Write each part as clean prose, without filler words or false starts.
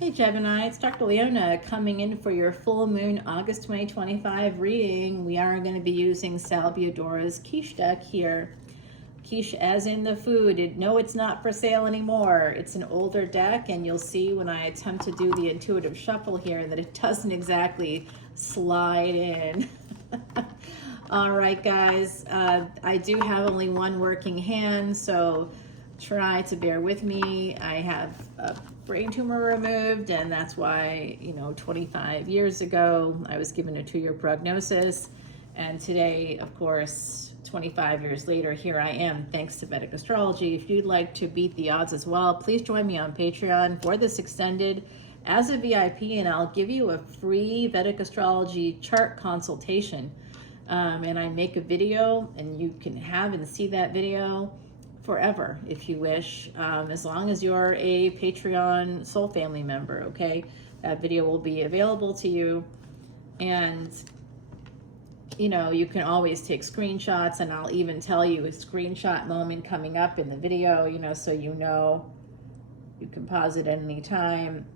Hey Gemini, it's Dr. Leona coming in for your full moon August 2025 reading. We are going to be using Salviodora's quiche deck here. Quiche as in the food. No, it's not for sale anymore. It's an older deck, and you'll see when I attempt to do the intuitive shuffle here that it doesn't exactly slide in. All right, guys, I do have only one working hand, so try to bear with me. I have a brain tumor removed, and that's why, 25 years ago, I was given a 2-year prognosis. And today, of course, 25 years later, here I am, thanks to Vedic Astrology. If you'd like to beat the odds as well, please join me on Patreon for this extended as a VIP, and I'll give you a free Vedic Astrology chart consultation. And I make a video, and you can have and see that video forever if you wish, as long as you're a Patreon soul family member. Okay, that video will be available to you, and you can always take screenshots, and I'll even tell you a screenshot moment coming up in the video, so you can pause it at any time.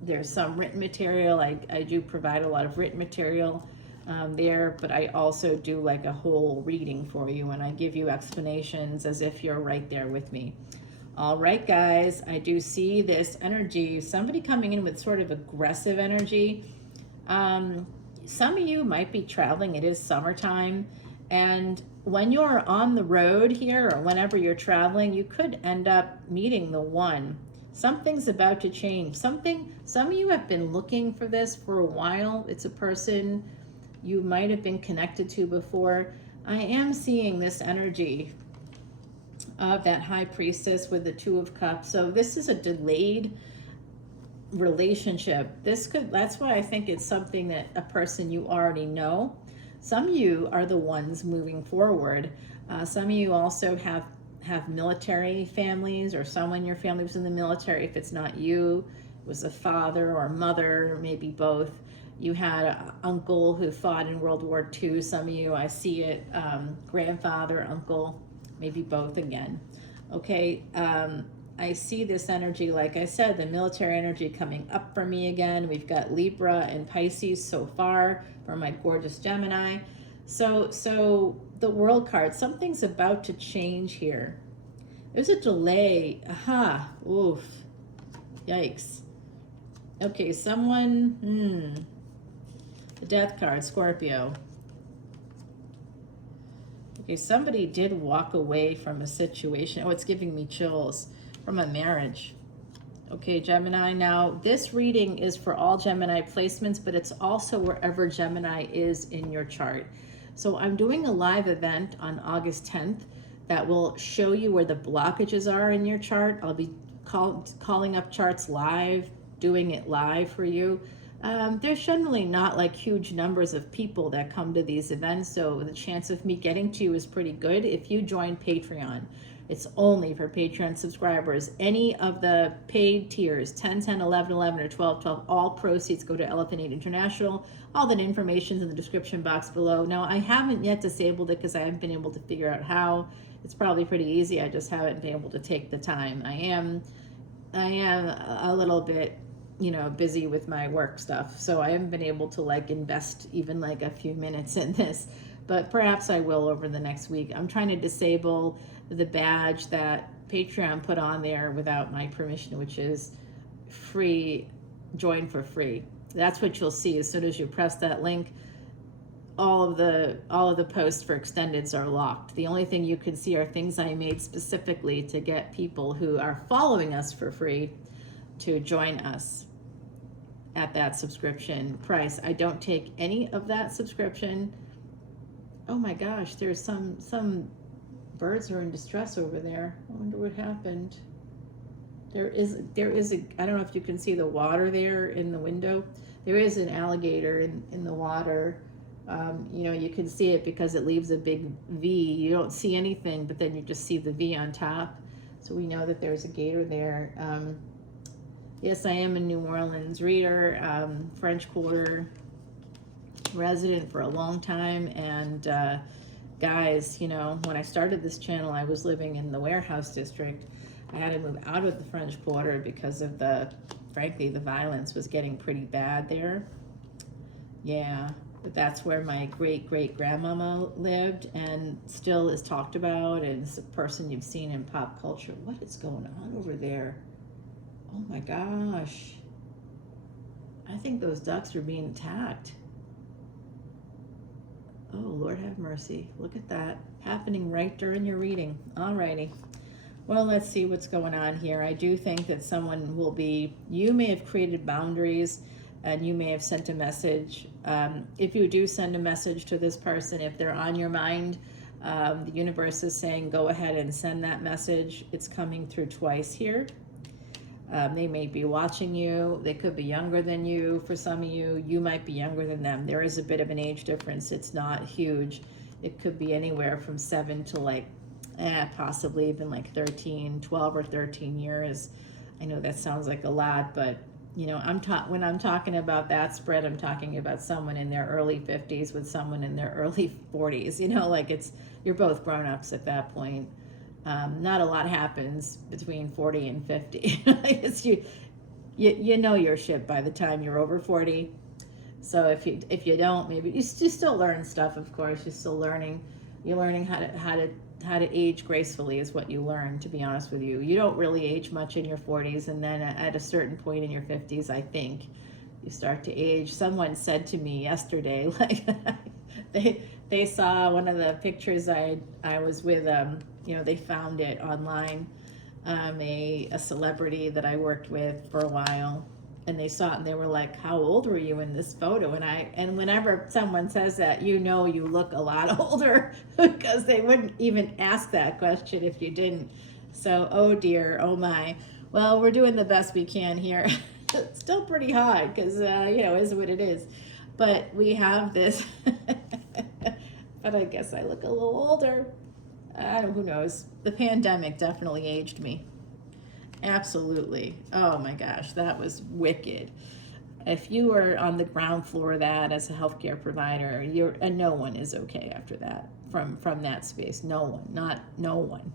There's some written material. I do provide a lot of written material there, but I also do like a whole reading for you, and I give you explanations as if you're right there with me. All right, guys, I do see this energy, somebody coming in with sort of aggressive energy. Some of you might be traveling. It is summertime, and when you're on the road here or whenever you're traveling, you could end up meeting the one. Something's about to change. Some of you have been looking for this for a while. It's a person you might have been connected to before. I am seeing this energy of that High Priestess with the 2 of Cups. So this is a delayed relationship. That's why I think it's something that a person you already know. Some of you are the ones moving forward. Some of you also have military families, or someone in your family was in the military. If it's not you, it was a father or mother, or maybe both. You had an uncle who fought in World War II. Some of you, I see it, grandfather, uncle, maybe both again. Okay, I see this energy, like I said, the military energy coming up for me again. We've got Libra and Pisces so far for my gorgeous Gemini. So the World card, something's about to change here. There's a delay. Aha, oof, yikes. Okay, someone, the Death card, Scorpio. Okay, somebody did walk away from a situation. Oh, it's giving me chills. From a marriage. Okay, Gemini. Now, this reading is for all Gemini placements, but it's also wherever Gemini is in your chart. So I'm doing a live event on August 10th that will show you where the blockages are in your chart. I'll be calling up charts live, doing it live for you. There's generally not like huge numbers of people that come to these events, so the chance of me getting to you is pretty good if you join Patreon. It's only for Patreon subscribers. Any of the paid tiers, 10, 10, 11, 11, or 12, 12, all proceeds go to Elephant Aid International. All that information is in the description box below. Now, I haven't yet disabled it because I haven't been able to figure out how. It's probably pretty easy. I just haven't been able to take the time. I am a little bit, busy with my work stuff. So I haven't been able to invest even a few minutes in this, but perhaps I will over the next week. I'm trying to disable the badge that Patreon put on there without my permission, which is free, join for free. That's what you'll see as soon as you press that link. All of the posts for extendeds are locked. The only thing you can see are things I made specifically to get people who are following us for free to join us at that subscription price. I don't take any of that subscription. Oh my gosh, there's some birds are in distress over there. I wonder what happened. There is a, I don't know if you can see the water there in the window. There is an alligator in the water. You can see it because it leaves a big V. You don't see anything, but then you just see the V on top. So we know that there's a gator there. Yes, I am a New Orleans reader, French Quarter resident for a long time, and guys, when I started this channel, I was living in the warehouse district. I had to move out of the French Quarter because of the, frankly, the violence was getting pretty bad there. Yeah, but that's where my great-great-grandmama lived and still is talked about, and it's a person you've seen in pop culture. What is going on over there? Oh my gosh. I think those ducks are being attacked. Oh, Lord have mercy. Look at that. Happening right during your reading. Alrighty. Well, let's see what's going on here. I do think that someone will be, you may have created boundaries and you may have sent a message. If you do send a message to this person, if they're on your mind, the universe is saying go ahead and send that message. It's coming through twice here. They may be watching you. They could be younger than you. For some of you, you might be younger than them. There is a bit of an age difference. It's not huge. It could be anywhere from 7 to like, possibly even like 12 or 13 years. I know that sounds like a lot, but you know, when I'm talking about that spread, I'm talking about someone in their early 50s with someone in their early 40s. You know, like you're both grown-ups at that point. Not a lot happens between 40 and 50. It's you know your shit by the time you're over 40. So if you don't, maybe you still learn stuff. Of course, you're still learning. You're learning how to age gracefully is what you learn. To be honest with you, you don't really age much in your 40s, and then at a certain point in your 50s, I think you start to age. Someone said to me yesterday, like they saw one of the pictures I was with. You know, they found it online. A celebrity that I worked with for a while, and they saw it and they were like, how old were you in this photo? And whenever someone says that, you know you look a lot older because they wouldn't even ask that question if you didn't. So, oh dear, oh my. Well, we're doing the best we can here. It's still pretty hot because, you know, is what it is. But we have this, but I guess I look a little older. Who knows? The pandemic definitely aged me. Absolutely. Oh my gosh, that was wicked. If you were on the ground floor of that as a healthcare provider, no one is okay after that from that space. No one.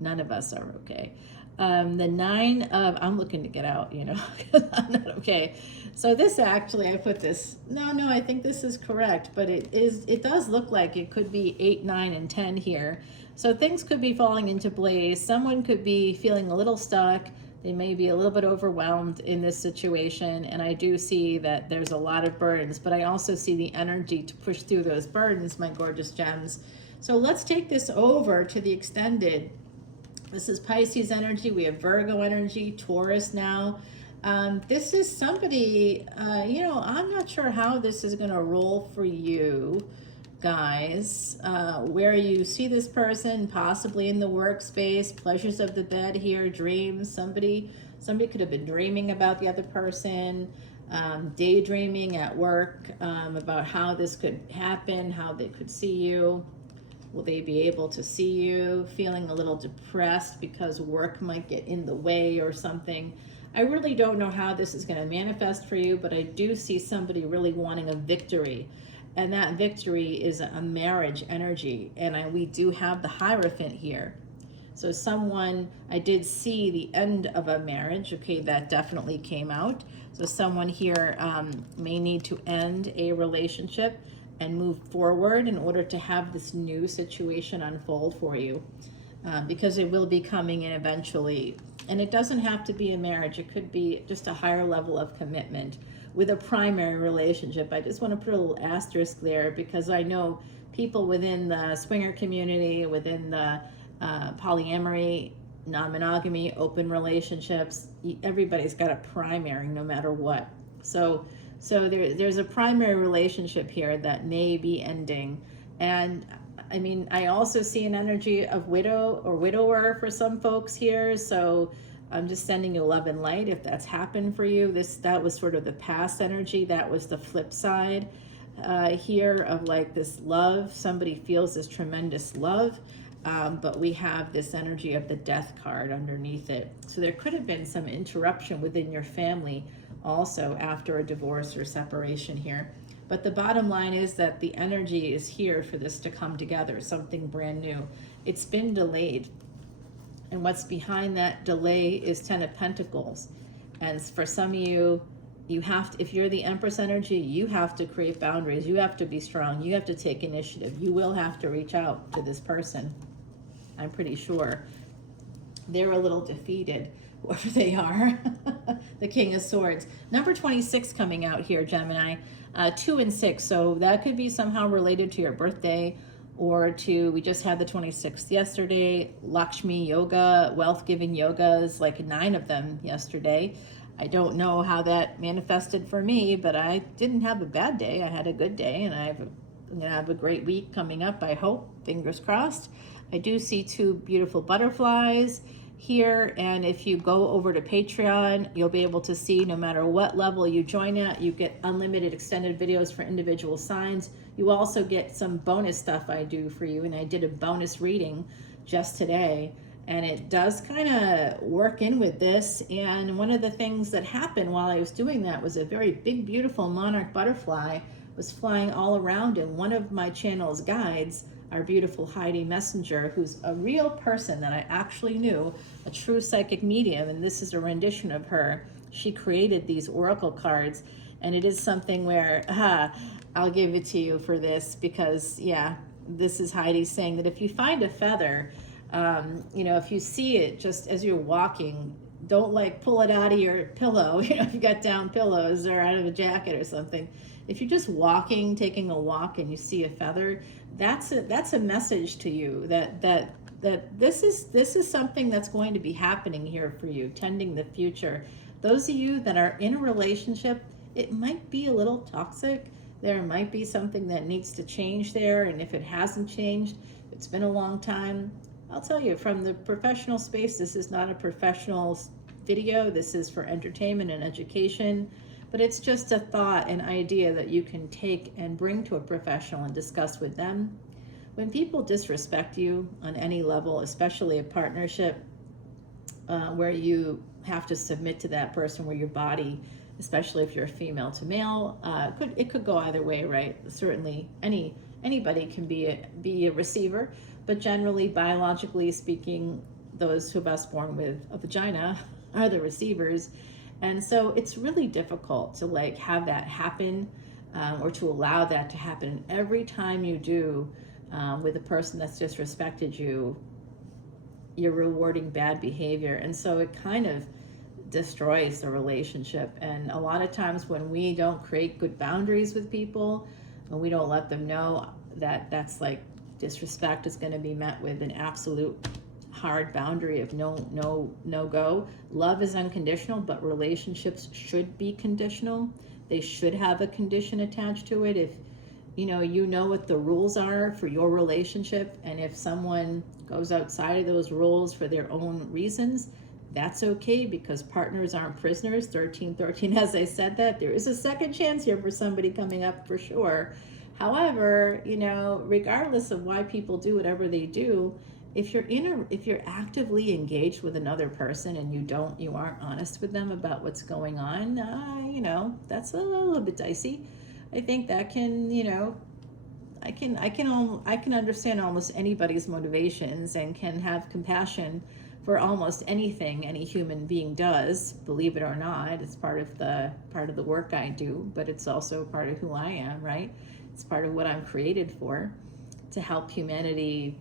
None of us are okay. The 9 of, I'm looking to get out, you know, because I'm not okay. So this actually, I put this, no, I think this is correct, but it does look like it could be 8, 9, and 10 here. So things could be falling into place. Someone could be feeling a little stuck. They may be a little bit overwhelmed in this situation. And I do see that there's a lot of burdens, but I also see the energy to push through those burdens, my gorgeous gems. So let's take this over to the extended. This is Pisces energy. We have Virgo energy, Taurus now. This is somebody, you know, I'm not sure how this is going to roll for you guys, where you see this person possibly in the workspace, pleasures of the bed here, dreams. Somebody could have been dreaming about the other person, daydreaming at work about how this could happen, how they could see you. Will they be able to see you? Feeling a little depressed because work might get in the way or something. I really don't know how this is going to manifest for you, but I do see somebody really wanting a victory. And that victory is a marriage energy. And we do have the Hierophant here. So someone, I did see the end of a marriage. Okay, that definitely came out. So someone here may need to end a relationship and move forward in order to have this new situation unfold for you, because it will be coming in eventually. And it doesn't have to be a marriage. It could be just a higher level of commitment with a primary relationship. I just want to put a little asterisk there because I know people within the swinger community, within the polyamory, non-monogamy, open relationships, everybody's got a primary no matter what. So there's a primary relationship here that may be ending. And I mean, I also see an energy of widow or widower for some folks here. So I'm just sending you love and light if that's happened for you. That was sort of the past energy. That was the flip side here of like this love. Somebody feels this tremendous love, but we have this energy of the death card underneath it. So there could have been some interruption within your family also after a divorce or separation here. But the bottom line is that the energy is here for this to come together, something brand new. It's been delayed. And what's behind that delay is 10 of Pentacles. And for some of you, you have to, if you're the Empress energy, you have to create boundaries. You have to be strong. You have to take initiative. You will have to reach out to this person. I'm pretty sure they're a little defeated, whoever they are. The King of Swords. Number 26 coming out here, Gemini. 2 and 6. So that could be somehow related to your birthday, or to, we just had the 26th yesterday. Lakshmi yoga, wealth giving yogas, like 9 of them yesterday. I don't know how that manifested for me, but I didn't have a bad day. I had a good day, and I'm going to have a great week coming up, I hope. Fingers crossed. I do see 2 beautiful butterflies here, and if you go over to Patreon, you'll be able to see no matter what level you join at, you get unlimited extended videos for individual signs. You also get some bonus stuff I do for you, and I did a bonus reading just today. And it does kind of work in with this. And one of the things that happened while I was doing that was a very big, beautiful monarch butterfly was flying all around. And one of my channel's guides, our beautiful Heidi Messenger, who's a real person that I actually knew, a true psychic medium, and this is a rendition of her. She created these oracle cards. And it is something where, I'll give it to you for this, because, yeah, this is Heidi saying that if you find a feather, you know, if you see it just as you're walking, don't like pull it out of your pillow, you know, if you got down pillows, or out of a jacket or something. If you're just walking, taking a walk, and you see a feather, that's a message to you that this is something that's going to be happening here for you, tending the future. Those of you that are in a relationship, it might be a little toxic. There might be something that needs to change there, and if it hasn't changed, it's been a long time. I'll tell you, from the professional space, this is not a professional video. This is for entertainment and education, but it's just a thought, an idea that you can take and bring to a professional and discuss with them. When people disrespect you on any level, especially a partnership where you have to submit to that person, where your body, especially if you're female to male, it could go either way, right? Certainly anybody can be a receiver. But generally, biologically speaking, those of us born with a vagina are the receivers. And so it's really difficult to like have that happen, or to allow that to happen. And every time you do with a person that's disrespected you, you're rewarding bad behavior. And so it kind of destroys the relationship. And a lot of times when we don't create good boundaries with people, when we don't let them know that that's like, disrespect is going to be met with an absolute hard boundary of no go. Love is unconditional, but relationships should be conditional. They should have a condition attached to it. If you know what the rules are for your relationship, and if someone goes outside of those rules for their own reasons, that's okay, because partners aren't prisoners. 1313, as I said, that there is a second chance here for somebody coming up for sure. However, regardless of why people do whatever they do, if you're actively engaged with another person and you aren't honest with them about what's going on, that's a little bit dicey. I think that can, I can understand almost anybody's motivations and can have compassion for almost anything any human being does, believe it or not. It's part of the work I do, but it's also part of who I am, right? It's part of what I'm created for, to help humanity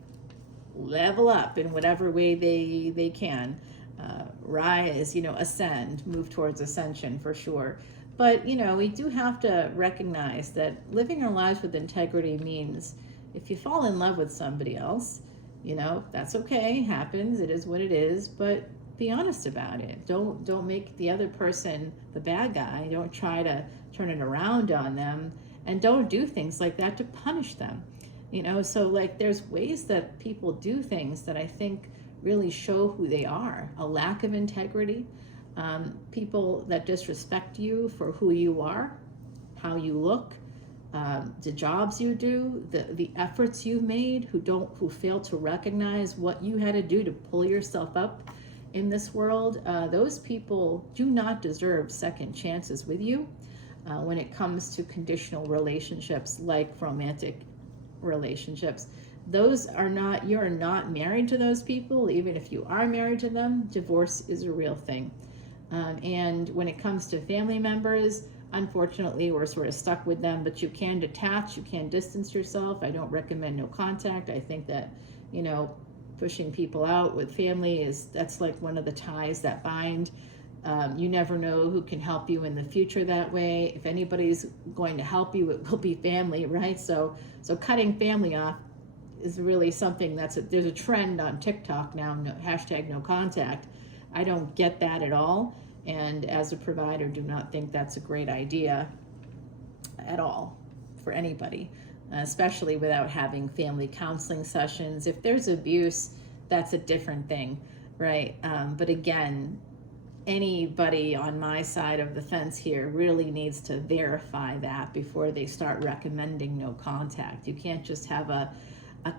level up in whatever way they can, rise, ascend, move towards ascension for sure. But, we do have to recognize that living our lives with integrity means if you fall in love with somebody else, that's okay, happens, it is what it is, but be honest about it. Don't make the other person the bad guy. Don't try to turn it around on them. And don't do things like that to punish them. So like there's ways that people do things that I think really show who they are. A lack of integrity, people that disrespect you for who you are, how you look, the jobs you do, the efforts you've made, who fail to recognize what you had to do to pull yourself up in this world. Those people do not deserve second chances with you. When it comes to conditional relationships like romantic relationships, those are not, you're not married to those people. Even if you are married to them, divorce is a real thing. And when it comes to family members, unfortunately, we're sort of stuck with them, but you can detach, you can distance yourself. I don't recommend no contact. I think that, you know, pushing people out with family that's like one of the ties that bind. You never know who can help you in the future that way. If anybody's going to help you, it will be family, right? So cutting family off is really something there's a trend on TikTok now, hashtag no contact. I don't get that at all. And as a provider, do not think that's a great idea at all for anybody, especially without having family counseling sessions. If there's abuse, that's a different thing, right? But again, anybody on my side of the fence here really needs to verify that before they start recommending no contact. You can't just have a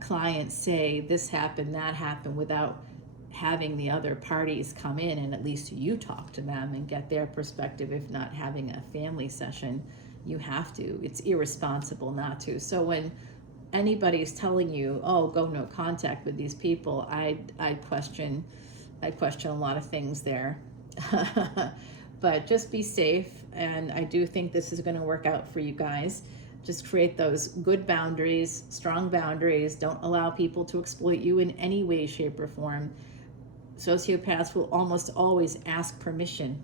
client say this happened, that happened, without having the other parties come in and at least you talk to them and get their perspective. If not having a family session, you have to. It's irresponsible not to. So when anybody's telling you, oh, go no contact with these people, I question a lot of things there. But just be safe, and I do think this is going to work out for you guys. Just create those good boundaries, strong boundaries. Don't allow people to exploit you in any way, shape, or form. Sociopaths will almost always ask permission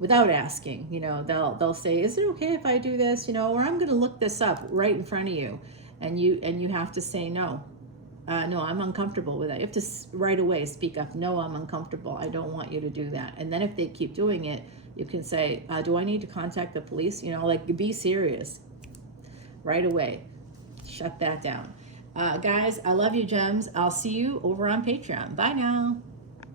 without asking. You know, they'll say, is it okay if I do this? You know, or I'm going to look this up right in front of you, and you have to say no. No, I'm uncomfortable with that. You have to right away speak up. No, I'm uncomfortable. I don't want you to do that. And then if they keep doing it, you can say, do I need to contact the police? You know, like, be serious right away. Shut that down. Guys, I love you, gems. I'll see you over on Patreon. Bye now.